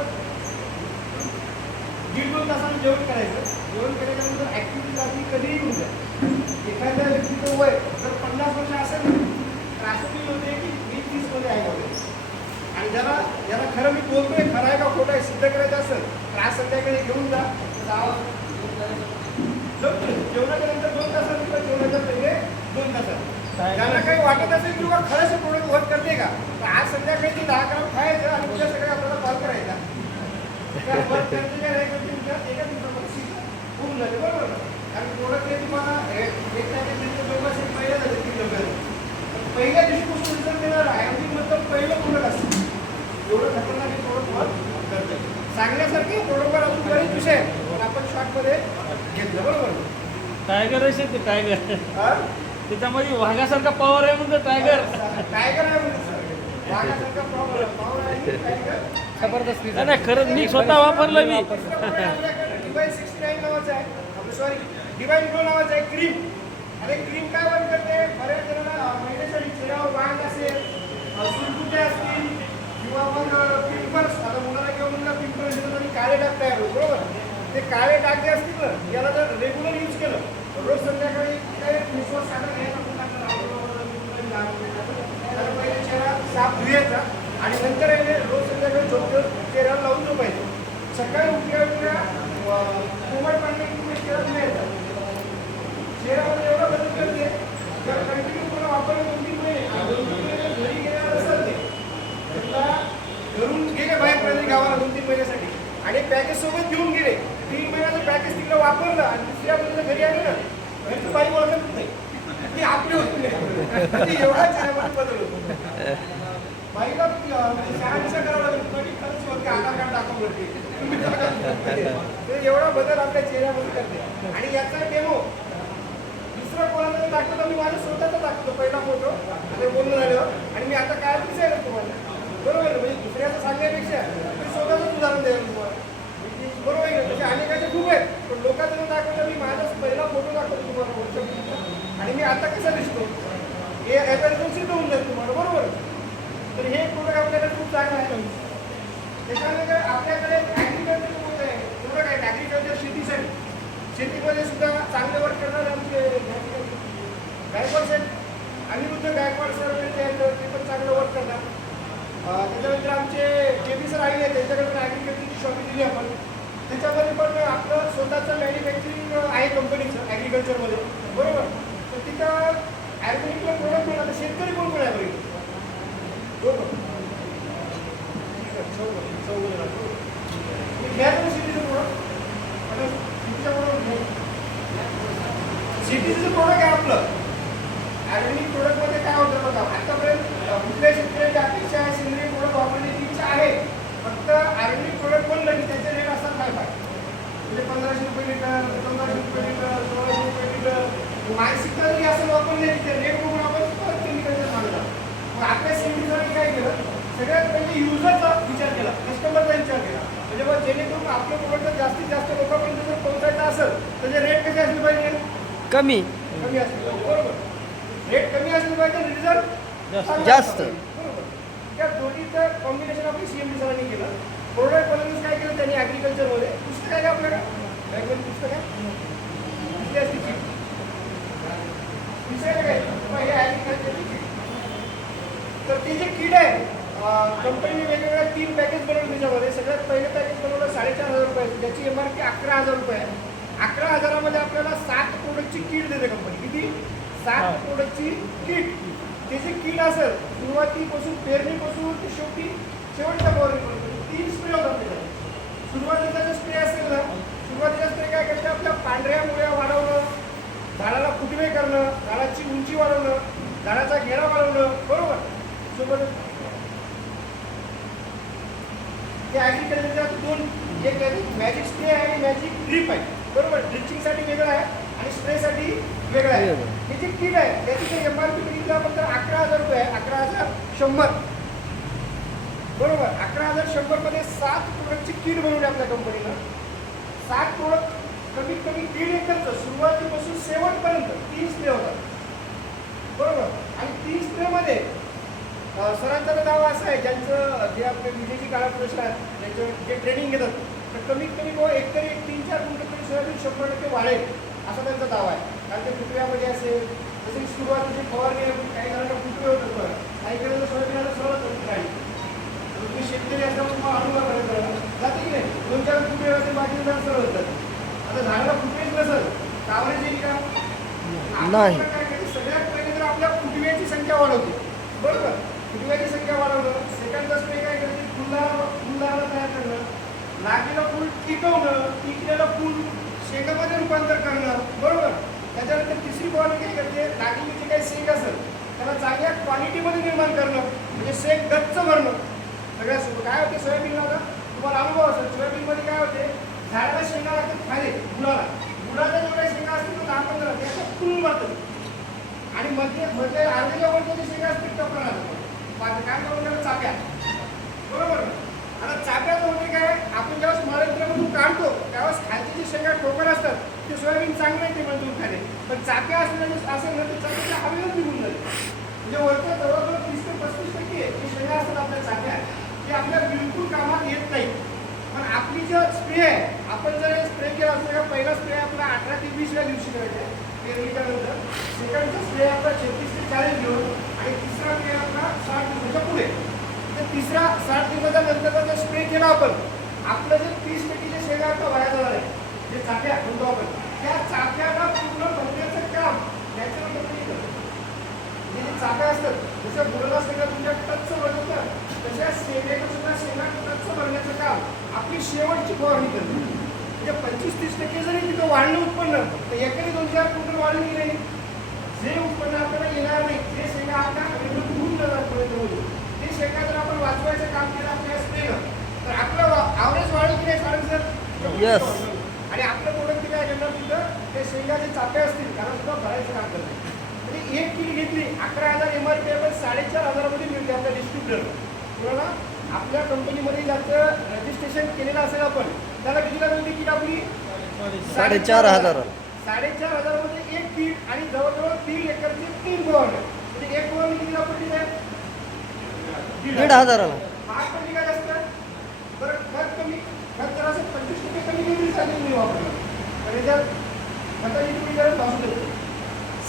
1.5-2 तासांनी जेवण करायचं. जेवण केल्याच्यानंतर ॲक्टिव्हिटीज आपली कधीही होऊन जाईल. एखाद्या व्यक्तीचं वय जर 50 वर्ष असेल तर असं फील होते की मी 30 मध्ये आहे वगैरे. आणि ज्याला खरं मी बोलतोय, खरं आहे का खोटं आहे सिद्ध करायचं असेल तर आज संध्याकाळी घेऊन जा. जेवणाच्या नंतर 2 तासांनी किंवा जेवणाच्या पहिले 2 तासांनी ज्यांना काही वाटत असेल किंवा खरंच प्रोडक्ट वर्क करते का, तर आज संध्याकाळी ते 10 ग्राम खायचं आणि उद्या सगळं आपल्याला कॉल करायचा. वर्क करते का नाही करते तुमच्या एका दिवसामध्ये होऊन जाते, बरोबर ना? कारण प्रोडक्ट हे तुम्हाला एक तारखेपर्यंत 2 वर्ष पहिल्या जाते 3 लोकांना. पहिल्या दिवशीपासून रिझल्ट देणार आहे आणि मतलब पहिलं प्रोडक्ट असतं. एवढं खतरनाक हे प्रोडक्ट वर्क करतं. सांगण्यासारखे प्रोडक्टवर अजून बरेच विषय आहेत, पण आपण शॉर्टमध्ये घेतलं, बरोबर. टायगर असे ते टायगर हा? त्याच्यामध्ये वाघासारखा पॉवर आहे म्हणतो टायगर. टायगर आहे म्हणजे सर. वाघासारखा पॉवर आहे टायगर. जबरदस्त नाही खरंच मी स्वतः वापरलं मी. डिवाइन 69 नावाचं आहे, आपलं सॉरी डिवाइन ग्लो नावाचं आहे क्रीम. आणि क्रीम काय वर्क करते, बऱ्याच जणांना महिन्यासाठी चेहऱ्यावर वांग असेल, सुरकुत्या असतील किंवा मग पिंपल्स, आता मुलाला किंवा मुलाला पिंपल्स येतात आणि काळे डाग तयार होतो, बरोबर. ते काळे डाग जे असतील ना, याला जर रेग्युलर यूज केलं, रोज संध्याकाळी काय फेसवॉश साधा घ्यायचा, त्याला पहिले चेहरा साफ धुयायचा आणि नंतर रोज संध्याकाळी झोपतो चेहऱ्याला लावून झोपायचं. सकाळी उठल्या कोमट पाणी चेहरा धुयायचा. चेहऱ्यामध्ये एवढा बदल करते जर कंटिन्यू कोणा वापरलं 2-3 महिने घरी गेल्यावर असेल ते त्याला घरून गेले बाहेर प्रदेश गावाला 2-3 महिन्यासाठी आणि पॅकेज सोबत घेऊन गेले. 3 महिन्याचं पॅकेज तिकडे वापरलं आणि दुसऱ्या महिन्याचं घरी आलं ना, घरची बाई ओळखत नाही, ती आपली होती नाही. एवढा चेहऱ्यामध्ये बदल होतो. बाईला शहानिशा करावं लागेल, खरंच होते आधार कार्ड दाखवलं ते एवढा बदल आपल्या चेहऱ्यामध्ये करते. आणि याचा डेमो दुसरा कोणाला दाखवतो, मी माझा स्वतःचा दाखवतो पहिला फोटो आता बोलणं झाल्यावर. आणि मी आता काय विचारेल तुम्हाला, बरोबर आहे. म्हणजे दुसऱ्याचं सांगण्यापेक्षा मी स्वतःच उदाहरण द्यायला तुम्हाला, बरोबर आहे. म्हणजे अनेकाचे खूप आहेत, पण लोकांचं दाखवलं मी माझा पहिला फोटो दाखवतो तुम्हाला व्हॉट्सअप आणि मी आता कसा दिसतो हे याचा रिझल्ट सिद्ध होऊन जाईल तुम्हाला, बरोबर. तर हे प्रोडक्ट आपल्याकडे खूप चांगलं आहे. त्याच्यानंतर आपल्याकडे ॲग्रिकल्चर प्रोडक्ट आहे. प्रोडक्ट आहेत ॲग्रिकल्चर शेतीसाठी, शेतीमध्ये सुद्धा चांगले वर्क करणारे आमचे गायकवाड सर, अनिरुद्ध गायकवाड सर ते पण चांगलं वर्क करतात. त्याच्यानंतर आमचे JP सर आहे, त्यांच्याकडे पण ॲग्रिकल्चरची शॉपी दिली आपण. त्याच्यामध्ये पण आपलं स्वतःचं मॅन्युफॅक्चरिंग आहे कंपनीचं ॲग्रिकल्चरमध्ये, बरोबर. तर तिथं ॲर्गॅनिकला प्रोडक्ट पण आता शेतकरी कोण पण आहे बघितलं, बरोबर. शेतीचं प्रोडक्ट सिटीचं प्रोडक्ट आहे आपलं. ॲर्गॅनिक प्रोडक्टमध्ये काय होतं बघा, आतापर्यंत कुठल्या शेतकऱ्याची अपेक्षा आहे सेंद्रिय प्रोडक्ट वापरण्याची इच्छा आहे. फक्त ॲर्गॅनिक प्रोडक्ट बनलं की त्याचे रेट असतात काय म्हणजे 1500 रुपये लिटर, 1400 रुपये लिटर, 1600 रुपये लिटर. मानसिकता जरी असं वापरले की ते रेट बघून आपण परत केमिकलचा मागला. मग आपल्या सेंद्रियसाठी काय केलं, सगळ्यात पहिले युजरचा विचार केला, कस्टमरचा विचार केला. म्हणजे मग जेणेकरून आपलं प्रोडक्ट जास्तीत जास्त लोकांपर्यंत जर पोहोचायचं असेल तर त्याचे रेट कसे असले पाहिजे, कमी कमी असले पाहिजे, बरोबर. रेट कमी असले पाहिजे, रिझल्ट जास्त, बरोबर. त्या दोन्हीचं कॉम्बिनेशन आपली CMD सरांनी केलं. प्रोडक्ट बनवून काय केलं त्यांनी ॲग्रिकल्चरमध्ये पुस्तक आहे का आपल्याकडे, पुस्तक आहे हे ॲग्रिकल्चरची किट. तर ते जे किट आहे कंपनीने वेगवेगळ्या 3 पॅकेज बनवले त्याच्यामध्ये. सगळ्यात पहिले पॅकेज बनवलं 4500 रुपये, ज्याची MRP 11,000 रुपये आहे. 11,000मध्ये आपल्याला 7 प्रोडक्टची किट देते कंपनी. किती? 7 प्रोडक्टची किट. त्याची किट असेल सुरुवातीपासून, पेरणीपासून ते शेवटच्या फवारणीपर्यंत 3 स्प्रे होतात त्याच्यात. सुरुवातीचा जो स्प्रे असेल ना, सुरुवातीचा स्प्रे काय करते, आपल्या पांढऱ्या मुळ्या वाढवणं, झाडाला फुटवे करणं, झाडाची उंची वाढवणं, झाडाचा घेरा वाढवणं, बरोबर. सोबत ते ॲग्रिकल्चरच्या 2 एक मॅजिक स्प्रे आहे आणि मॅजिक ड्रिप आहे, बरोबर. ड्रिचिंगसाठी वेगळं आहे आणि स्प्रेसाठी वेगळं आहे. हे जे किट आहे त्याची जर MRP बघितलं आपण तर 11,000 रुपये आहे, 11,100. बरोबर 11,100 मध्ये 7 प्रोडक्टची किट बनवली आपल्या कंपनीनं. 7 प्रोडक्ट कमीत कमी 1.5 एकरचं सुरुवातीपासून शेवटपर्यंत 3 स्प्रे होतात. बरोबर. आणि 3 स्प्रेमध्ये सरांचा तर दावा असा आहे, ज्यांचं जे आपले विजेची काळा प्रश्न आहेत ज्यांच्यावर जे ट्रेनिंग घेतात, तर कमीत कमी एकतरी 3-4 क्विंटल सोयाबीन 100% वाढेल असा त्यांचा दावा आहे. कारण ते फुटव्यामध्ये असेल, जसे की सुरुवातीची फवारणी काही जणांना फुटवे होतात, बरं काही केलं तर सोयाबीनला सरळ होत राहील. तुम्ही शेतकरी असल्यामुळे तुम्हाला अनुभव जाते की नाही, 2-4 फुटवे होते बाकी सरळ होतात. आता झाडाला फुटवेच नसेल कावरेज येईल का? नाही. काय करायचं, सगळ्यात पहिले तर आपल्या फुटव्याची संख्या वाढवते. बरोबर. फुटव्याची संख्या वाढवणं. सेकंड स्प्रे काय करते, फुलाला तयार करणं, लागलेलं फुल टिकवणं, टिकलेलं फुल शेंगामध्ये रूपांतर करणं. बरोबर. त्याच्यानंतर तिसरी फवारणी काय करते, लागलेली जी काही शेंग असेल त्याला चांगल्या क्वालिटीमध्ये निर्माण करणं, म्हणजे शेंग गच्च भरणं. सगळ्यासोबत काय होते सोयाबीनला, आता तुम्हाला अनुभव असेल, सोयाबीनमध्ये काय होते, झाडाला शेंगा लागतात खाली बुडाच्या जेवढ्या शेंगा असतील तर 10-15 त्याच्या फुल मारतात. आणि मध्ये अर्ध्याच्या वरच्या शेंगा असतील टप्पा राहतात. काय करून त्याला चाप्या. बरोबर. आता चाप्यात होते काय, आपण ज्यावेळेस मळ्यामधून काढतो त्यावेळेस खालची जी शेंगा ठोकर असतात ते सोयाबीन चांगलं आहे ते मधून खाणे, पण चाप्या असल्याने असं नंतर चाप्याच्या हवेलाच निघून जाते. म्हणजे वरच्या जवळजवळ 30-35% जे शेंगा असतात आपल्या चाप्या ते आपल्या बिलकुल कामात येत नाही. पण आपली जो स्प्रे आहे, आपण जर स्प्रे केला असतो का, पहिला स्प्रे आपला 18 ते 20 दिवशी करायचा आहे पेरणीच्या नंतर, सेकंडचा स्प्रे आपला 36 ते 40 दिवस आणि तिसरा स्प्रे आपला 60 दिवसाच्या पुढे. तर तिसरा 60 दिवसाच्या नंतरचा जर स्प्रे केला आपण, आपलं जे 30% जे शेंगा आता वाया जाणार आहे, जे चाप्या म्हणतो आपण, त्या चाप्याला पूर्ण भरण्याचं काम नॅचरल कंपनी करते. म्हणजे जे चाप्या असतात, जसं बुडाला शेंगा तुमच्या टच भरतात, तशा शेंगाचं सुद्धा शेंगा टच भरण्याचं काम आपली शेवटची फवारणी करते. म्हणजे 25-30% जरी तिथं वाढलं उत्पन्न, तर एकरी 2-4 क्विंटल वाढलं की नाही, जे उत्पन्न आपल्याला येणार नाही, जे शेंगा आपल्या धुवून जाणार होईल, ते शेंगा जर आपण वाचवायचं काम केलं आपल्या स्प्रेनं, तर आपलं ॲव्हरेज वाढेल की नाही साडे सर. यस. आणि आपलं प्रोडक्ट काय करणार तिथं, ते शेंगाचे चापे असतील कारण सुद्धा भरायचं काम करतात. म्हणजे एक किट घेतली 11,000 MRP, आपण 4,500 मध्ये मिळते आपल्या डिस्ट्रीब्युटर. बरोबर. आपल्या कंपनीमध्ये ज्याचं रजिस्ट्रेशन केलेलं असेल आपण, त्याला कितीला मिळते किट आपली, 4,500. 4,500 मध्ये एक किट आणि जवळजवळ 3 एकरचे 3 फवारणी. म्हणजे एक फवारणी कितीला पडली आहे, 1,500. महाग पडली काय जास्त. बरं खत कमी, खत जर असं 25% कमी केली चालेल मी वापरलं, आणि जर खताची तुम्ही जर भासू देतो.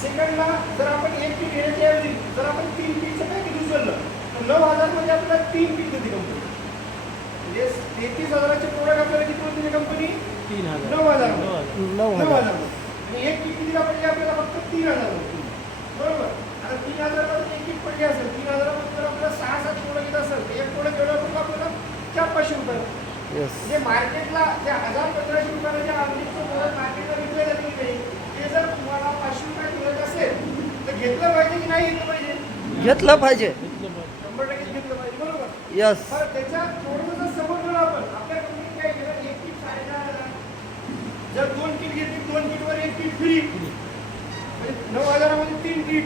सेकंडला जर आपण एक किट घेण्याच्या ऐवजी जर आपण 3 किटचं पॅकेज उचललं तर 9,000 मध्ये आपल्याला 3 किट देते कंपनी. म्हणजे 33,000चे प्रोडक्ट आपल्याला किती होते कंपनी, 9,000. 9,000. आणि एक किट कितीला पडली आपल्याला, फक्त 3,000. बरोबर. आता 3,000 मध्ये एक किट पडली असेल, 3,000 मध्ये जर आपल्याला 6-7 प्रोडक्ट येत असेल तर एक प्रोडक्ट एवढं आपल्याला 400-500 रुपये. म्हणजे मार्केटला जे 1,000-1,500 रुपयाला जे आर्थिकचं प्रोडक्ट मार्केटला विकले जाते की नाही, ते जर तुम्हाला 500 रुपयात मिळत असेल तर घेतलं पाहिजे की नाही घेतलं पाहिजे, घेतलं पाहिजे. 100% घेतलं पाहिजे. बरोबर. यस. बरं त्याच्या थोडंसं समजलं आपण, आपल्या कंपनीत काय केलं, एक किट 4,500. जर 2 किट घेतली, 2 किटवर एक किट फ्री, म्हणजे 9,000 मध्ये 3 किट.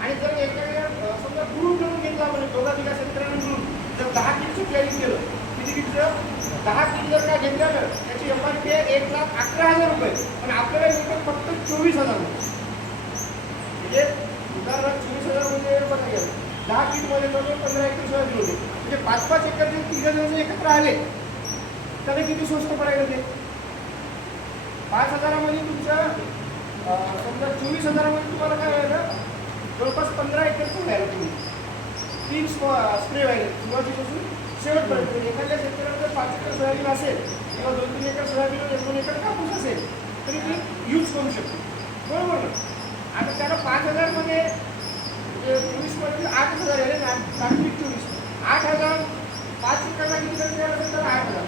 आणि जर एखाद्या समजा ग्रुप करून घेतला म्हणजे 2-3 शेतकऱ्यांना मिळून जर 10 किटचं प्लॅनिंग केलं, किती किटचं, 10 किट जर का घेतल्यानं त्याची MRP आहे 1,11,000 रुपये, पण आपल्याला मिळतं फक्त 24,000 रुपये. म्हणजे उदाहरणार्थ 24,000 म्हणजे बघा गेलं 10 किटमध्ये जवळ 15 एकर सोयाबीन होते. म्हणजे 5-5 एकर जे 3 जण एकत्र आले त्याला किती स्वस्त पडायला ते. 5,000 मध्ये तुमच्या समजा 24,000 मध्ये तुम्हाला काय व्हायला, जवळपास 15 एकरचं व्हायला तुम्ही 3 स्प्रे व्हायला सुरुवातीपासून शेवटपर्यंत. एखाद्या शेतकऱ्याला जर 5 एकर सोयाबीन असेल किंवा 2-3 एकर सोयाबीन 1-2 एकर कापूस असेल तरी ती यूज करू शकतो. बरोबर ना. आता त्याला 5,000 मध्ये 24 मध्ये 8,000 आहे, 24 8,000 5 एकरला किती खर्च असेल तर 8,000.